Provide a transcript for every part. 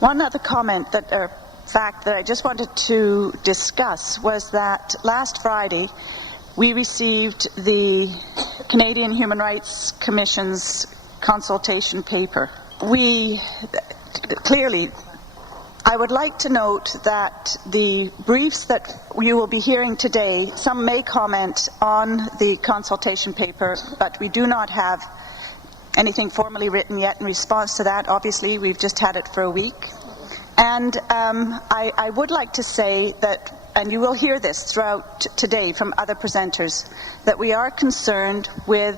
One other comment fact that I just wanted to discuss was that last Friday we received the Canadian Human Rights Commission's consultation paper. I would like to note that the briefs that you will be hearing today, some may comment on the consultation paper, but we do not have anything formally written yet in response to that. Obviously, we've just had it for a week. And I would like to say that, and you will hear this throughout today from other presenters, that we are concerned with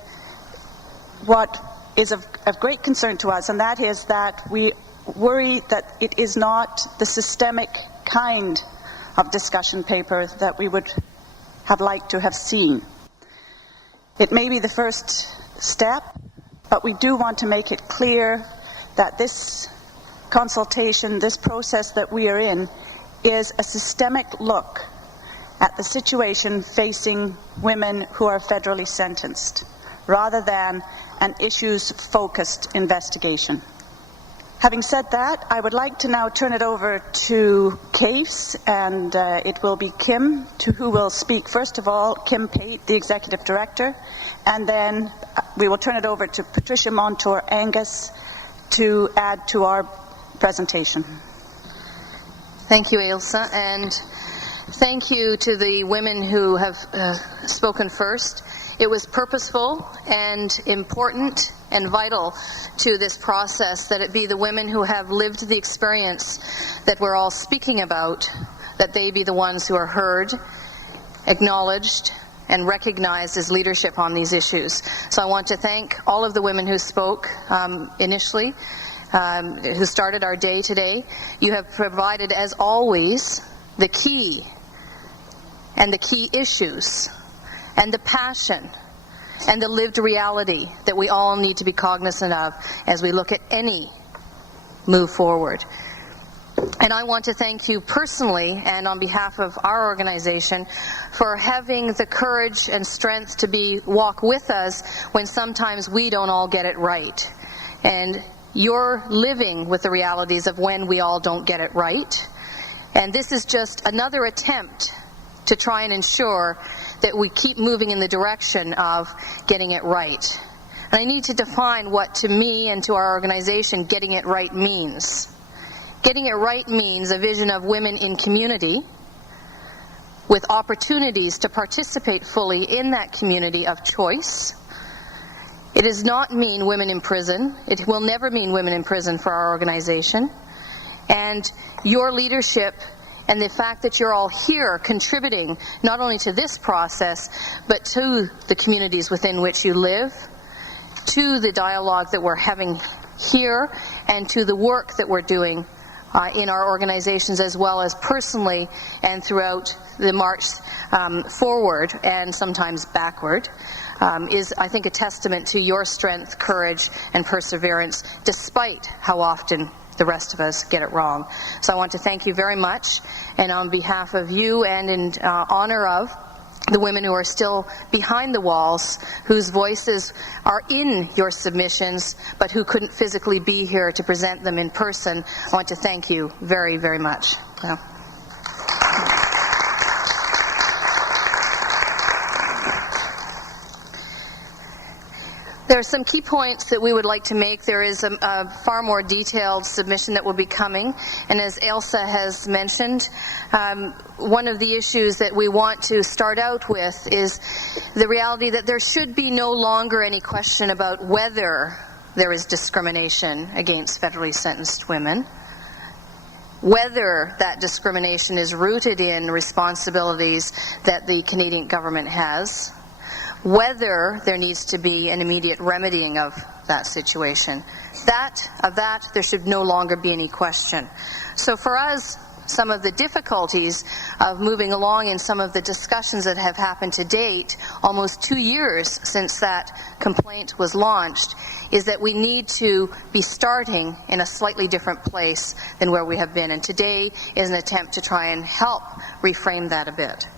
what is of great concern to us, and that is that we worry that it is not the systemic kind of discussion paper that we would have liked to have seen. It may be the first step, but we do want to make it clear that this consultation, this process that we are in, is a systemic look at the situation facing women who are federally sentenced, rather than an issues-focused investigation. Having said that, I would like to now turn it over to Caefs, and it will be Kim, who will speak first of all, Kim Pate, the Executive Director, and then we will turn it over to Patricia Montour-Angus to add to our presentation. Thank you, Ailsa, and thank you to the women who have spoken first. It was purposeful and important and vital to this process that it be the women who have lived the experience that we're all speaking about, that they be the ones who are heard, acknowledged, and recognized as leadership on these issues. So I want to thank all of the women who spoke initially, who started our day today. You have provided, as always, the key and the key issues and the passion and the lived reality that we all need to be cognizant of as we look at any move forward. And I want to thank you personally and on behalf of our organization for having the courage and strength to walk with us when sometimes we don't all get it right. And you're living with the realities of when we all don't get it right. And this is just another attempt to try and ensure that we keep moving in the direction of getting it right. And I need to define what, to me and to our organization, getting it right means. Getting it right means a vision of women in community with opportunities to participate fully in that community of choice. It does not mean women in prison. It will never mean women in prison for our organization. And your leadership and the fact that you're all here contributing not only to this process, but to the communities within which you live, to the dialogue that we're having here, and to the work that we're doing in our organizations, as well as personally and throughout the march forward and sometimes backward, is, I think, a testament to your strength, courage, and perseverance, despite how often the rest of us get it wrong. So I want to thank you very much, and on behalf of you and in honor of the women who are still behind the walls, whose voices are in your submissions, but who couldn't physically be here to present them in person, I want to thank you very, very much. Yeah. There are some key points that we would like to make. There is a far more detailed submission that will be coming, and as Ailsa has mentioned, one of the issues that we want to start out with is the reality that there should be no longer any question about whether there is discrimination against federally sentenced women, whether that discrimination is rooted in responsibilities that the Canadian government has, whether there needs to be an immediate remedying of that situation. Of that, there should no longer be any question. So for us, some of the difficulties of moving along in some of the discussions that have happened to date, almost 2 years since that complaint was launched, is that we need to be starting in a slightly different place than where we have been. And today is an attempt to try and help reframe that a bit.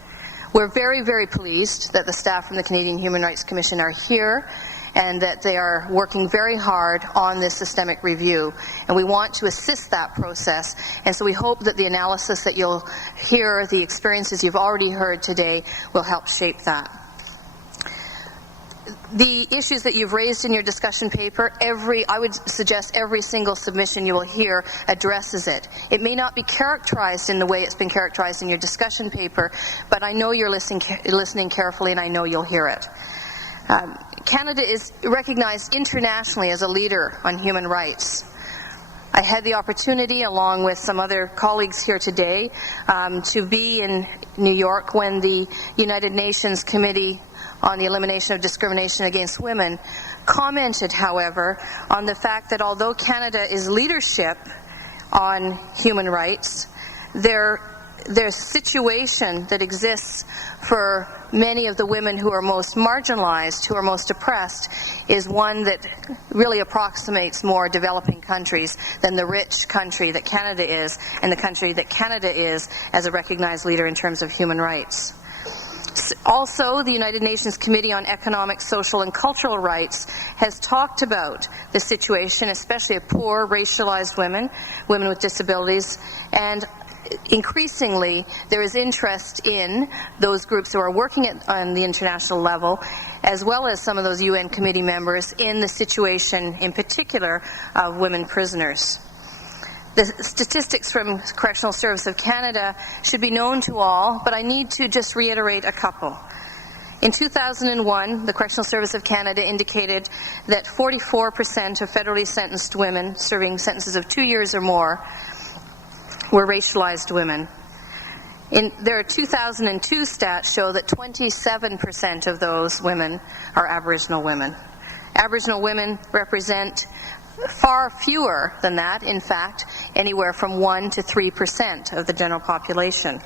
We're very, very pleased that the staff from the Canadian Human Rights Commission are here, and that they are working very hard on this systemic review. And we want to assist that process. And so we hope that the analysis that you'll hear, the experiences you've already heard today, will help shape that. The issues that you've raised in your discussion paper, I would suggest every single submission you will hear addresses it. It may not be characterized in the way it's been characterized in your discussion paper, but I know you're listening carefully, and I know you'll hear it. Canada is recognized internationally as a leader on human rights. I had the opportunity, along with some other colleagues here today, to be in New York when the United Nations Committee on the Elimination of Discrimination Against Women commented, however, on the fact that although Canada is leadership on human rights, their situation that exists for many of the women who are most marginalized, who are most oppressed, is one that really approximates more developing countries than the rich country that Canada is, and the country that Canada is as a recognized leader in terms of human rights. Also, the United Nations Committee on Economic, Social and Cultural Rights has talked about the situation, especially of poor, racialized women, women with disabilities, and increasingly there is interest in those groups who are working on the international level, as well as some of those UN committee members, in the situation in particular of women prisoners. The statistics from Correctional Service of Canada should be known to all, but I need to just reiterate a couple. In 2001, the Correctional Service of Canada indicated that 44% of federally sentenced women serving sentences of 2 years or more were racialized women. Their 2002 stats show that 27% of those women are Aboriginal women. Aboriginal women represent far fewer than that, in fact, anywhere from 1 to 3% of the general population.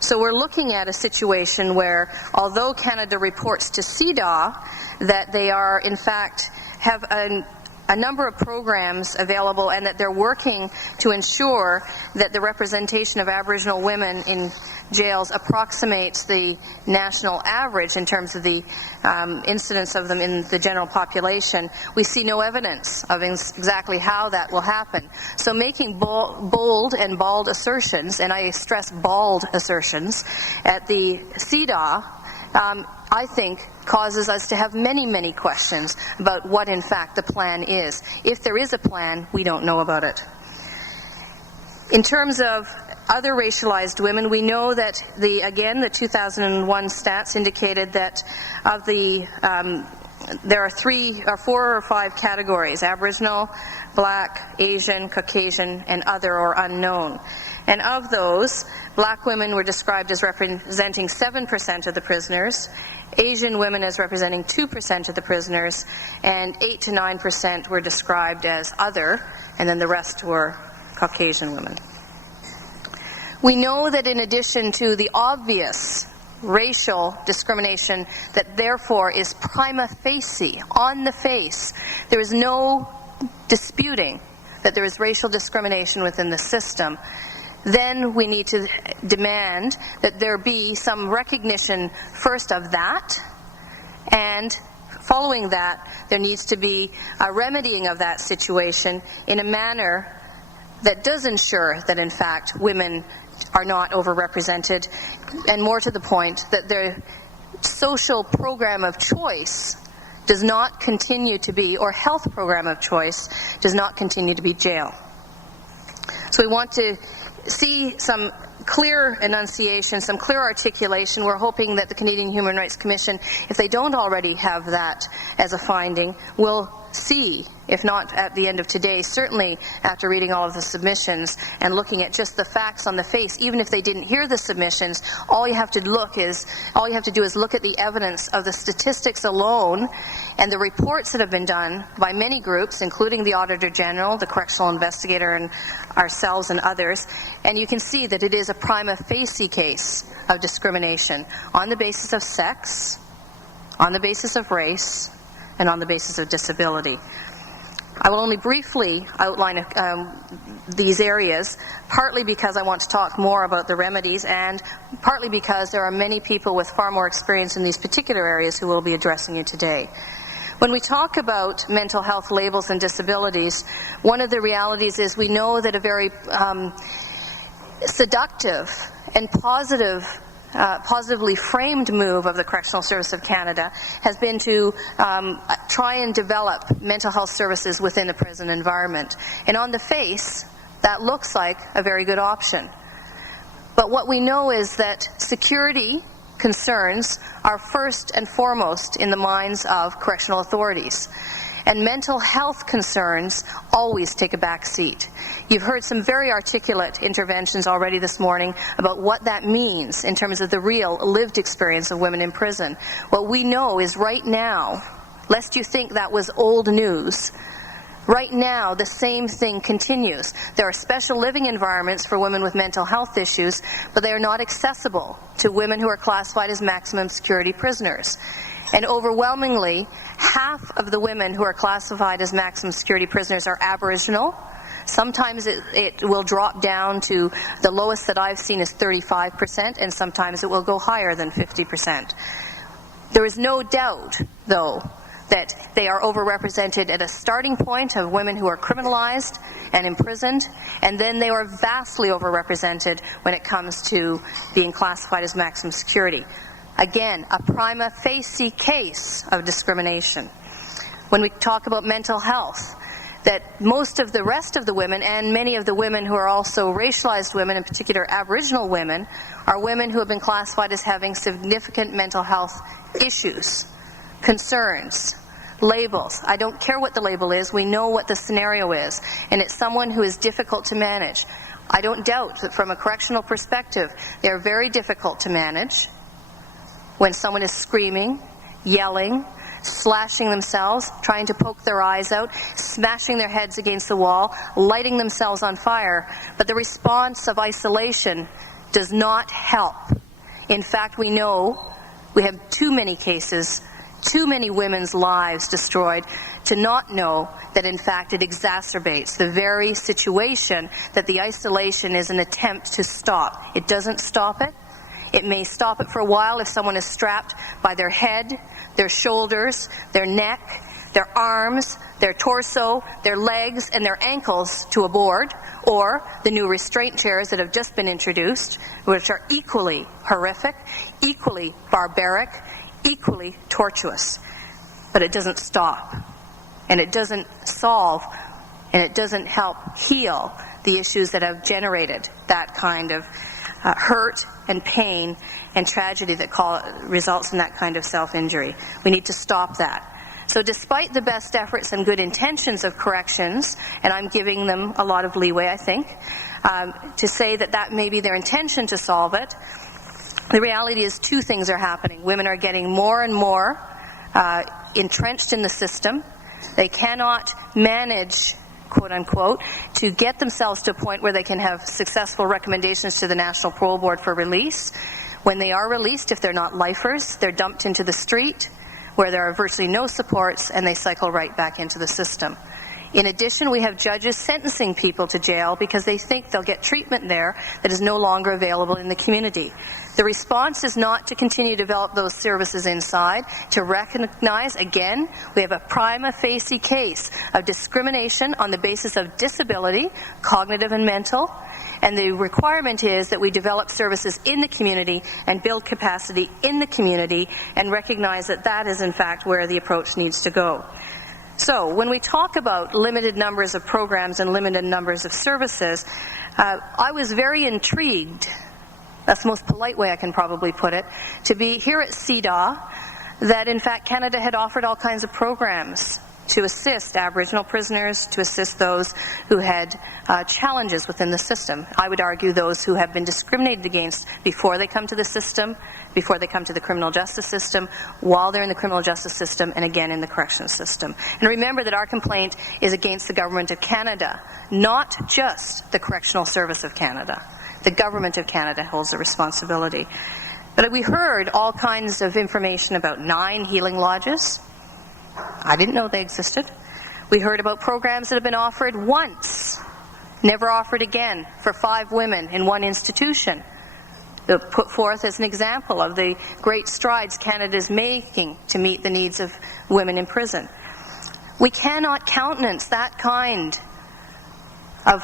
So we're looking at a situation where, although Canada reports to CEDAW that they are, in fact, have a number of programs available and that they're working to ensure that the representation of Aboriginal women in jails approximates the national average in terms of the incidence of them in the general population, we see no evidence of exactly how that will happen. So making bold and bald assertions, and I stress bald assertions, at the CEDAW, I think causes us to have many, many questions about what in fact the plan is. If there is a plan, we don't know about it. In terms of other racialized women, we know that the 2001 stats indicated that of there are 4 or 5 categories: Aboriginal, Black, Asian, Caucasian, and other or unknown. And of those, Black women were described as representing 7% of the prisoners, Asian women as representing 2% of the prisoners, and 8 to 9% were described as other, and then the rest were Caucasian women. We know that in addition to the obvious racial discrimination that therefore is prima facie, on the face, there is no disputing that there is racial discrimination within the system, then we need to demand that there be some recognition first of that, and following that there needs to be a remedying of that situation in a manner that does ensure that in fact women are not overrepresented, and more to the point, that their social program of choice does not continue to be, or health program of choice does not continue to be jail. So we want to see some clear enunciation, some clear articulation. We're hoping that the Canadian Human Rights Commission, if they don't already have that as a finding, will see, if not at the end of today, certainly after reading all of the submissions and looking at just the facts on the face. Even if they didn't hear the submissions, all you have to do is look at the evidence of the statistics alone and the reports that have been done by many groups, including the Auditor General, the Correctional Investigator, and ourselves and others, and you can see that it is a prima facie case of discrimination on the basis of sex, on the basis of race, and on the basis of disability. I will only briefly outline these areas, partly because I want to talk more about the remedies, and partly because there are many people with far more experience in these particular areas who will be addressing you today. When we talk about mental health labels and disabilities, one of the realities is we know that a very seductive and positively framed move of the Correctional Service of Canada has been to try and develop mental health services within the prison environment. And on the face, that looks like a very good option. But what we know is that security concerns are first and foremost in the minds of correctional authorities. And mental health concerns always take a back seat. You've heard some very articulate interventions already this morning about what that means in terms of the real lived experience of women in prison. What we know is right now, lest you think that was old news, right now the same thing continues. There are special living environments for women with mental health issues, but they are not accessible to women who are classified as maximum security prisoners. And overwhelmingly, half of the women who are classified as maximum security prisoners are Aboriginal. Sometimes it will drop down to the lowest that I've seen is 35%, and sometimes it will go higher than 50%. There is no doubt, though, that they are overrepresented at a starting point of women who are criminalized and imprisoned, and then they are vastly overrepresented when it comes to being classified as maximum security. Again, a prima facie case of discrimination. When we talk about mental health, that most of the rest of the women, and many of the women who are also racialized women, in particular Aboriginal women, are women who have been classified as having significant mental health issues, concerns, labels. I don't care what the label is, we know what the scenario is, and it's someone who is difficult to manage. I don't doubt that from a correctional perspective, they are very difficult to manage. When someone is screaming, yelling, slashing themselves, trying to poke their eyes out, smashing their heads against the wall, lighting themselves on fire. But the response of isolation does not help. In fact, we know we have too many cases, too many women's lives destroyed to not know that in fact it exacerbates the very situation that the isolation is an attempt to stop. It doesn't stop it. It may stop it for a while if someone is strapped by their head, their shoulders, their neck, their arms, their torso, their legs, and their ankles to a board, or the new restraint chairs that have just been introduced, which are equally horrific, equally barbaric, equally tortuous. But it doesn't stop, and it doesn't solve, and it doesn't help heal the issues that have generated that kind of hurt and pain and tragedy that results in that kind of self-injury. We need to stop that. So despite the best efforts and good intentions of corrections, and I'm giving them a lot of leeway, I think, to say that that may be their intention to solve it, the reality is two things are happening. Women are getting more and more entrenched in the system. They cannot manage, quote unquote, to get themselves to a point where they can have successful recommendations to the National Parole Board for release. When they are released, if they're not lifers, they're dumped into the street where there are virtually no supports, and they cycle right back into the system. In addition, we have judges sentencing people to jail because they think they'll get treatment there that is no longer available in the community. The response is not to continue to develop those services inside, to recognize, again, we have a prima facie case of discrimination on the basis of disability, cognitive and mental, and the requirement is that we develop services in the community and build capacity in the community and recognize that that is in fact where the approach needs to go. So when we talk about limited numbers of programs and limited numbers of services, I was very intrigued, that's the most polite way I can probably put it, to be here at CEDAW, that in fact Canada had offered all kinds of programs to assist Aboriginal prisoners, to assist those who had challenges within the system. I would argue those who have been discriminated against before they come to the system, before they come to the criminal justice system, while they're in the criminal justice system, and again in the corrections system. And remember that our complaint is against the Government of Canada, not just the Correctional Service of Canada. The Government of Canada holds the responsibility. But we heard all kinds of information about 9 healing lodges. I didn't know they existed. We heard about programs that have been offered once, never offered again, for 5 women in one institution. put forth as an example of the great strides Canada is making to meet the needs of women in prison. We cannot countenance that kind of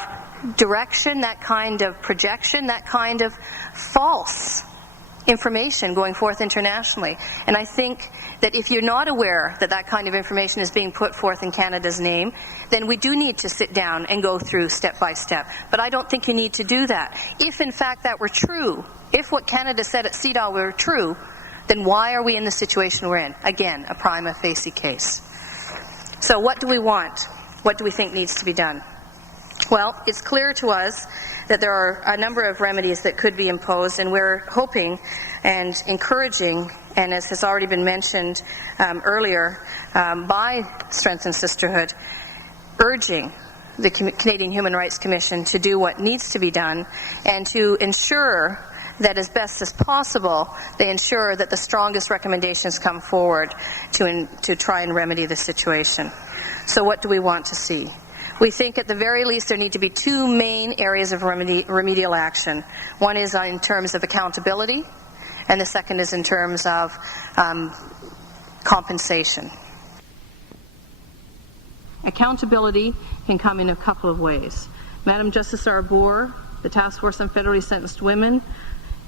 direction, that kind of projection, that kind of false information going forth internationally. And I think that if you're not aware that that kind of information is being put forth in Canada's name, then we do need to sit down and go through step by step. But I don't think you need to do that. If in fact that were true, if what Canada said at CEDAW were true, then why are we in the situation we're in? Again, a prima facie case. So what do we want? What do we think needs to be done? Well, it's clear to us that there are a number of remedies that could be imposed, and we're hoping and encouraging, and as has already been mentioned earlier by Strength and Sisterhood, urging the Canadian Human Rights Commission to do what needs to be done and to ensure that as best as possible they ensure that the strongest recommendations come forward to try and remedy the situation. So what do we want to see? We think at the very least there need to be two main areas of remedial action. One is in terms of accountability, and the second is in terms of compensation. Accountability can come in a couple of ways. Madam Justice Arbour, the Task Force on Federally Sentenced Women,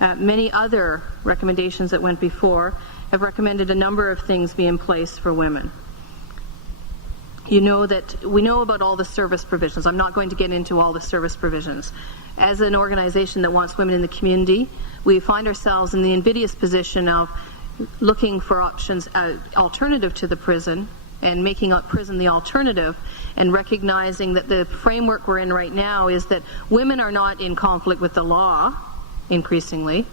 many other recommendations that went before have recommended a number of things be in place for women. You know that we know about all the service provisions. I'm not going to get into all the service provisions. As an organization that wants women in the community, we find ourselves in the invidious position of looking for options alternative to the prison and making prison the alternative, and recognizing that the framework we're in right now is that women are not in conflict with the law increasingly.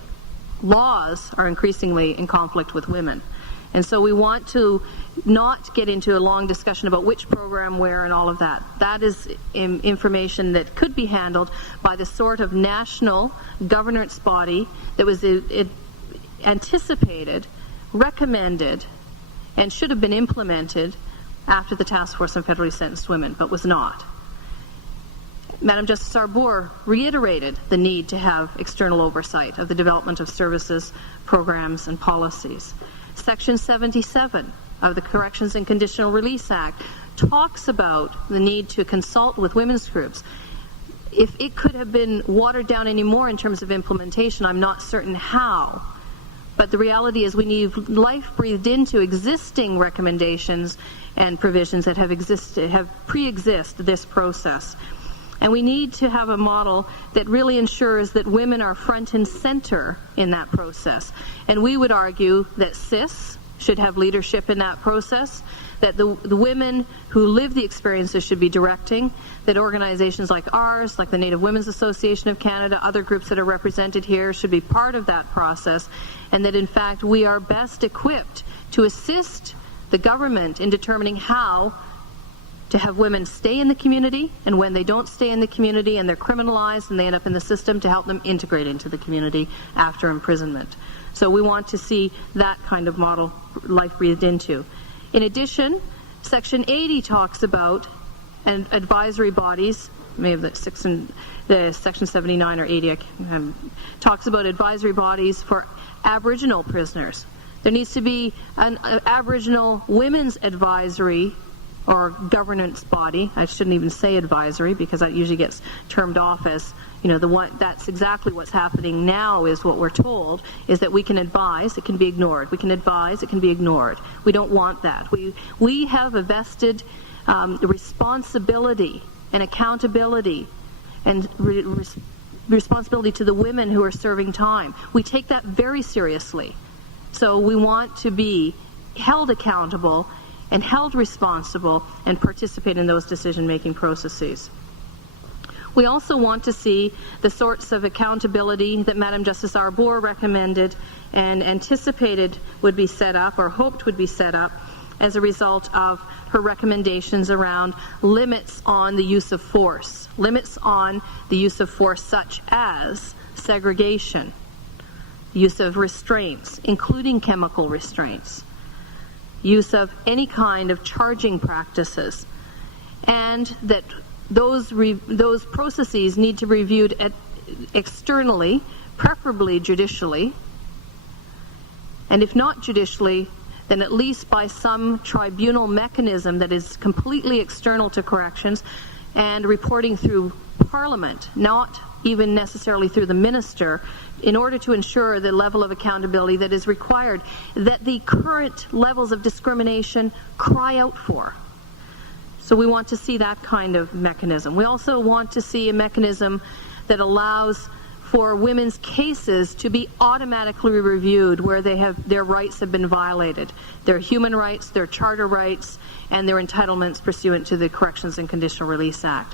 Laws are increasingly in conflict with women. And so we want to not get into a long discussion about which program where and all of that. That is information that could be handled by the sort of national governance body that was anticipated, recommended, and should have been implemented after the Task Force on Federally Sentenced Women, but was not. Madam Justice Arbour reiterated the need to have external oversight of the development of services, programs, and policies. Section 77 of the Corrections and Conditional Release Act talks about the need to consult with women's groups. If it could have been watered down any more in terms of implementation, I'm not certain how. But the reality is we need life breathed into existing recommendations and provisions that have pre-exist this process. And we need to have a model that really ensures that women are front and center in that process. And we would argue that CIS should have leadership in that process, that the women who live the experiences should be directing, that organizations like ours, like the Native Women's Association of Canada, other groups that are represented here should be part of that process, and that in fact we are best equipped to assist the government in determining how to have women stay in the community, and when they don't stay in the community and they're criminalized and they end up in the system, to help them integrate into the community after imprisonment. So we want to see that kind of model life breathed into. In addition, Section 80 talks about advisory bodies, maybe the Section 79 or 80 talks about advisory bodies for Aboriginal prisoners. There needs to be an Aboriginal women's advisory or governance body. I shouldn't even say advisory, because that usually gets termed off as, the one. That's exactly what's happening now, is what we're told, is that we can advise, it can be ignored. We can advise, it can be ignored. We don't want that. We have a vested responsibility and accountability and responsibility to the women who are serving time. We take that very seriously. So we want to be held accountable and held responsible and participate in those decision-making processes. We also want to see the sorts of accountability that Madam Justice Arbour recommended and anticipated would be set up, or hoped would be set up, as a result of her recommendations around limits on the use of force. Limits on the use of force such as segregation, use of restraints, including chemical restraints, use of any kind of charging practices, and that those processes need to be reviewed externally preferably judicially, and if not judicially, then at least by some tribunal mechanism that is completely external to corrections and reporting through Parliament, not even necessarily through the minister, in order to ensure the level of accountability that is required, that the current levels of discrimination cry out for. So we want to see that kind of mechanism. We also want to see a mechanism that allows for women's cases to be automatically reviewed where their rights have been violated, their human rights, their charter rights, and their entitlements pursuant to the Corrections and Conditional Release Act.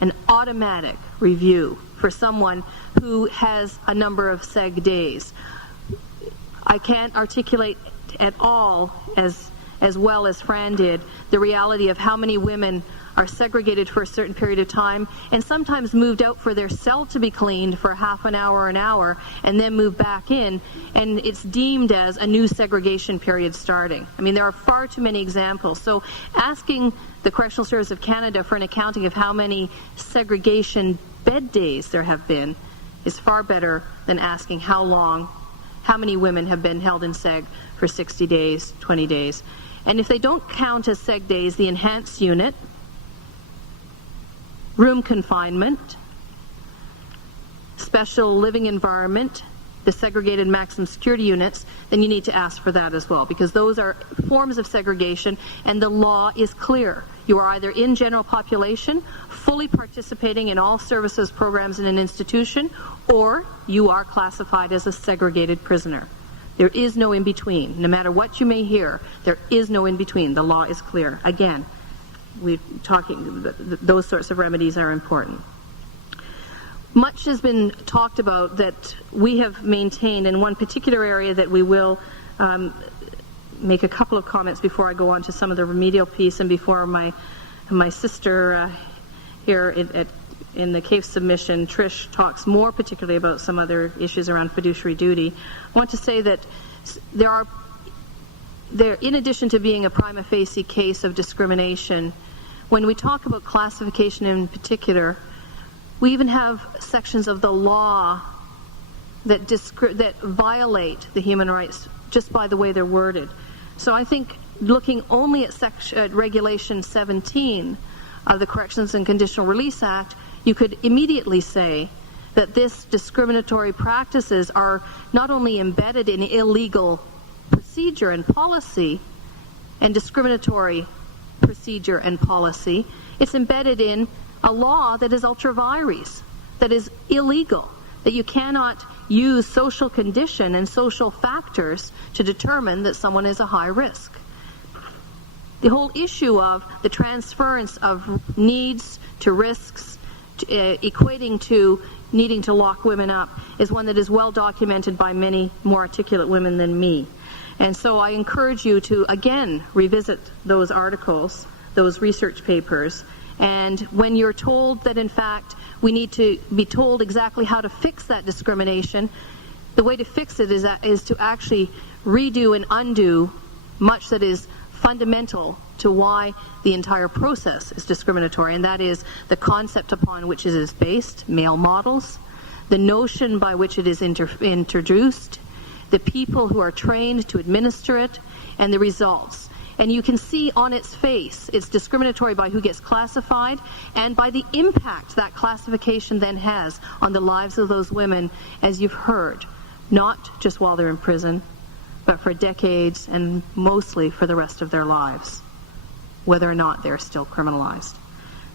An automatic review for someone who has a number of seg days. I can't articulate at all as well as Fran did the reality of how many women are segregated for a certain period of time and sometimes moved out for their cell to be cleaned for half an hour, and then moved back in, and it's deemed as a new segregation period starting. I mean, there are far too many examples. So asking the Correctional Service of Canada for an accounting of how many segregation bed days there have been is far better than asking how many women have been held in seg for 60 days, 20 days. And if they don't count as seg days, the enhanced unit, room confinement, special living environment, the segregated maximum security units, then you need to ask for that as well, because those are forms of segregation, and the law is clear. You are either in general population, fully participating in all services programs in an institution, or you are classified as a segregated prisoner. There is no in-between. No matter what you may hear, there is no in-between. The law is clear. Again, those sorts of remedies are important. Much has been talked about that we have maintained in one particular area that we will make a couple of comments before I go on to some of the remedial piece and before my sister here in the Caefs submission, Trish, talks more particularly about some other issues around fiduciary duty. I want to say that there, in addition to being a prima facie case of discrimination, when we talk about classification in particular, we even have sections of the law that violate the human rights just by the way they're worded. So I think looking only at Regulation 17 of the Corrections and Conditional Release Act, you could immediately say that this discriminatory practices are not only embedded in illegal procedure and policy and discriminatory procedure and policy, it's embedded in a law that is ultra vires, that is illegal, that you cannot use social condition and social factors to determine that someone is a high risk. The whole issue of the transference of needs to risks, equating to needing to lock women up, is one that is well documented by many more articulate women than me. And so I encourage you to, again, revisit those articles, those research papers, and when you're told that, in fact, we need to be told exactly how to fix that discrimination, the way to fix it is to actually redo and undo much that is fundamental to why the entire process is discriminatory, and that is the concept upon which it is based, male models, the notion by which it is introduced, the people who are trained to administer it, and the results. And you can see on its face it's discriminatory by who gets classified and by the impact that classification then has on the lives of those women, as you've heard, not just while they're in prison, but for decades and mostly for the rest of their lives, whether or not they're still criminalized.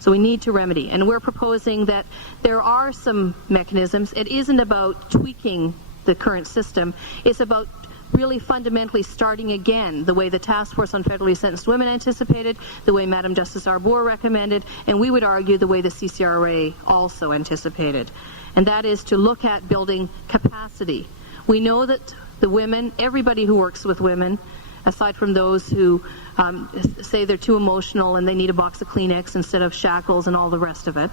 So we need to remedy. And we're proposing that there are some mechanisms. It isn't about tweaking the current system. It's about really fundamentally starting again the way the Task Force on Federally Sentenced Women anticipated, the way Madam Justice Arbour recommended, and we would argue the way the CHRC also anticipated. And that is to look at building capacity. We know that the women, everybody who works with women, aside from those who say they're too emotional and they need a box of Kleenex instead of shackles and all the rest of it,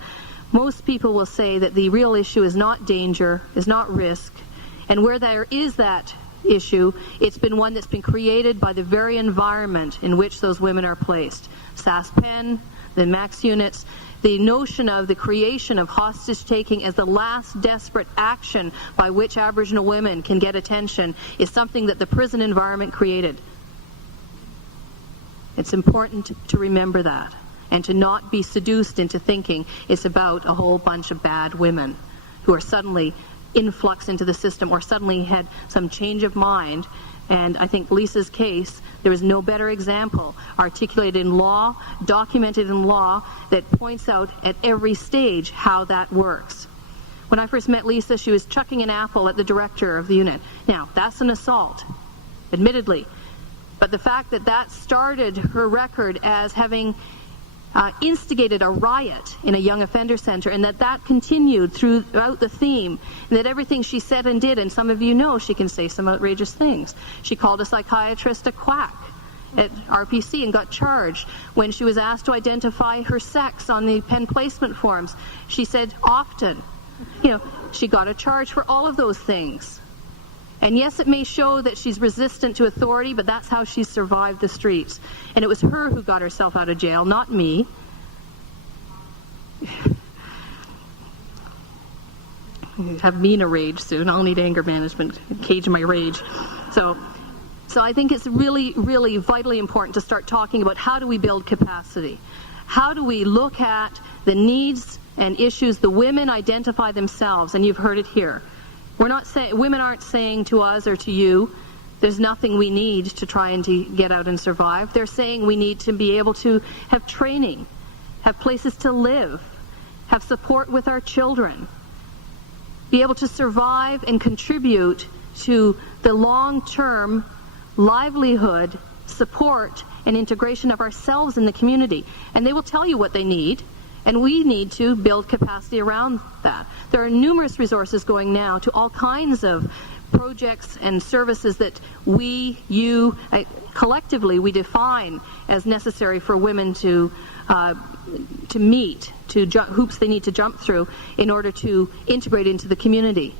most people will say that the real issue is not danger, is not risk, and where there is that issue, it's been one that's been created by the very environment in which those women are placed. SASPEN, the max units, the notion of the creation of hostage-taking as the last desperate action by which Aboriginal women can get attention is something that the prison environment created. It's important to remember that and to not be seduced into thinking it's about a whole bunch of bad women who are suddenly influx into the system or suddenly had some change of mind. And I think Lisa's case, there is no better example articulated in law, documented in law, that points out at every stage how that works. When I first met Lisa, she was chucking an apple at the director of the unit. Now, that's an assault, admittedly. But the fact that that started her record as having instigated a riot in a young offender center, and that continued throughout the theme, and that everything she said and did, and some of you know she can say some outrageous things. She called a psychiatrist a quack at RPC and got charged. When she was asked to identify her sex on the pen placement forms, she said often. She got a charge for all of those things. And yes, it may show that she's resistant to authority, but that's how she survived the streets. And it was her who got herself out of jail, not me. I have me in a rage soon. I'll need anger management, cage my rage. So I think it's really, really vitally important to start talking about how do we build capacity? How do we look at the needs and issues the women identify themselves? And you've heard it here. Women aren't saying to us or to you, there's nothing we need to try and to get out and survive. They're saying we need to be able to have training, have places to live, have support with our children, be able to survive and contribute to the long-term livelihood, support, and integration of ourselves in the community. And they will tell you what they need. And we need to build capacity around that. There are numerous resources going now to all kinds of projects and services that collectively we define as necessary for women to meet, hoops they need to jump through in order to integrate into the community.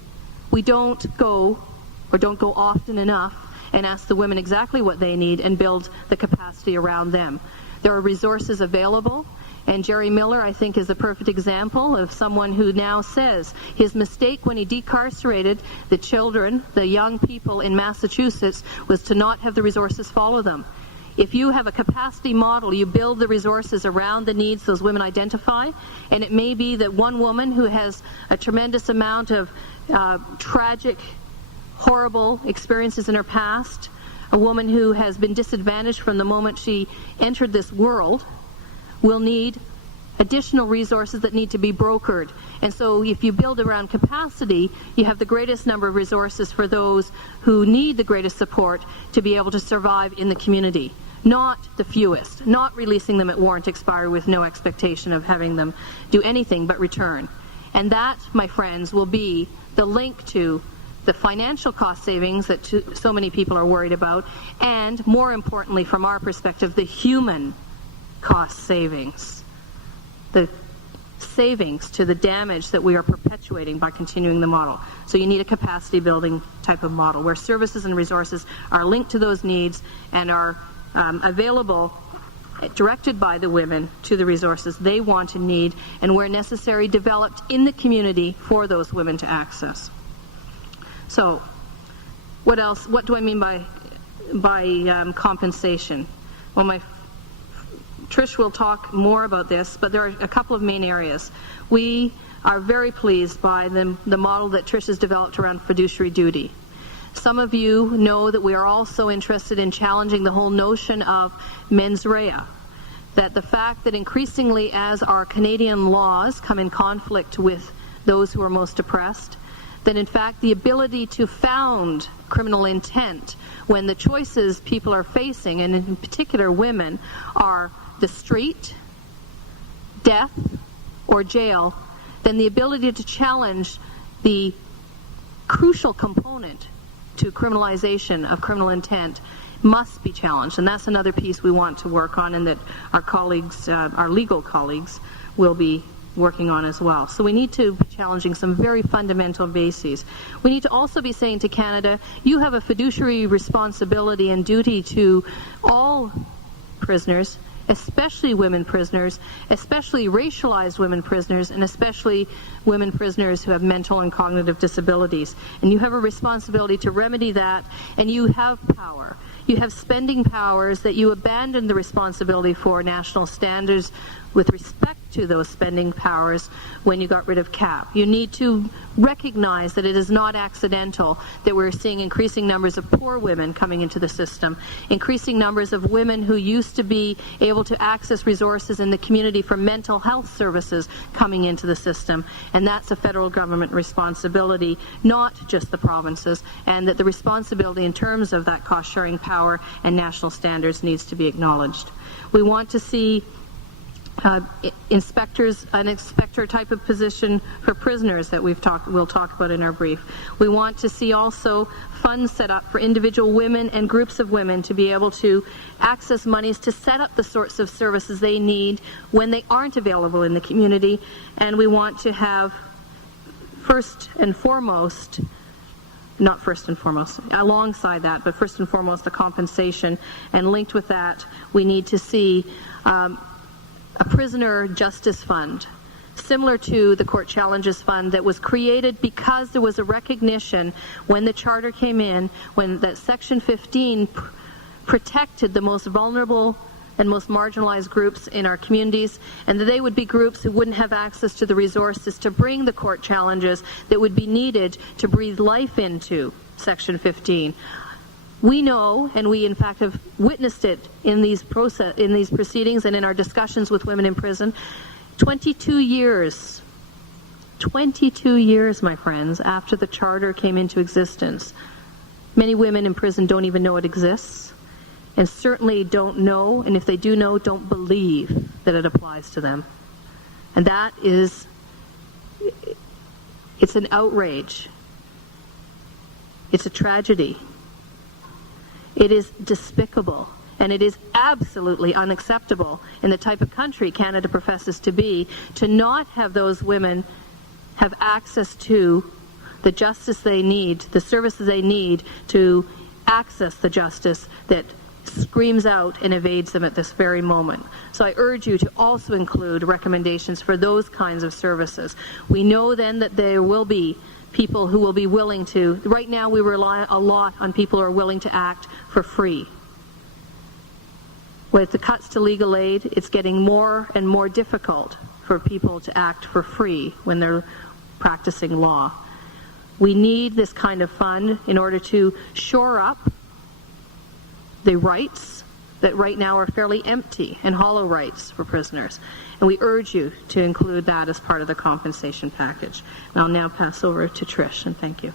We don't go often enough and ask the women exactly what they need and build the capacity around them. There are resources available. And Jerry Miller, I think, is a perfect example of someone who now says his mistake when he decarcerated the children, the young people in Massachusetts, was to not have the resources follow them. If you have a capacity model, you build the resources around the needs those women identify, and it may be that one woman who has a tremendous amount of tragic, horrible experiences in her past, a woman who has been disadvantaged from the moment she entered this world, will need additional resources that need to be brokered. And so if you build around capacity, you have the greatest number of resources for those who need the greatest support to be able to survive in the community. Not the fewest, not releasing them at warrant expiry with no expectation of having them do anything but return. And that, my friends, will be the link to the financial cost savings that so many people are worried about, and more importantly from our perspective, the human cost savings, the savings to the damage that we are perpetuating by continuing the model. So you need a capacity building type of model where services and resources are linked to those needs and are available, directed by the women to the resources they want and need, and where necessary developed in the community for those women to access. So what else? What do I mean by compensation? Well, Trish will talk more about this, but there are a couple of main areas. We are very pleased by the model that Trish has developed around fiduciary duty. Some of you know that we are also interested in challenging the whole notion of mens rea, that the fact that increasingly as our Canadian laws come in conflict with those who are most oppressed, that in fact the ability to found criminal intent when the choices people are facing, and in particular women, are the street, death, or jail, then the ability to challenge the crucial component to criminalization of criminal intent must be challenged. And that's another piece we want to work on and that our colleagues, our legal colleagues, will be working on as well. So we need to be challenging some very fundamental bases. We need to also be saying to Canada, you have a fiduciary responsibility and duty to all prisoners especially women prisoners, especially racialized women prisoners, and especially women prisoners who have mental and cognitive disabilities. And you have a responsibility to remedy that, and you have power. You have spending powers that you abandoned the responsibility for national standards with respect to those spending powers when you got rid of CAP. You need to recognize that it is not accidental that we're seeing increasing numbers of poor women coming into the system, increasing numbers of women who used to be able to access resources in the community for mental health services coming into the system. And that's a federal government responsibility, not just the provinces, and that the responsibility in terms of that cost-sharing power and national standards needs to be acknowledged. We want to see inspectors, an inspector type of position for prisoners that we'll talk about in our brief. We want to see also funds set up for individual women and groups of women to be able to access monies to set up the sorts of services they need when they aren't available in the community. And we want to have alongside that, but first and foremost, the compensation. And linked with that, we need to see a prisoner justice fund, similar to the Court Challenges Fund, that was created because there was a recognition when the Charter came in, when that Section 15 protected the most vulnerable and most marginalized groups in our communities, and that they would be groups who wouldn't have access to the resources to bring the court challenges that would be needed to breathe life into Section 15. We know, and we in fact have witnessed it in these proceedings and in our discussions with women in prison, 22 years, my friends, after the Charter came into existence. Many women in prison don't even know it exists, and certainly don't know, and if they do know, don't believe that it applies to them. And that is, it's an outrage. It's a tragedy. It is despicable, and it is absolutely unacceptable in the type of country Canada professes to be, to not have those women have access to the justice they need, the services they need to access the justice that screams out and evades them at this very moment. So I urge you to also include recommendations for those kinds of services. We know then that there will be people who will be willing to. Right now we rely a lot on people who are willing to act for free. With the cuts to legal aid, it's getting more and more difficult for people to act for free when they're practicing law. We need this kind of fund in order to shore up the rights that right now are fairly empty and hollow rights for prisoners. And we urge you to include that as part of the compensation package. And I'll now pass over to Trish, and thank you.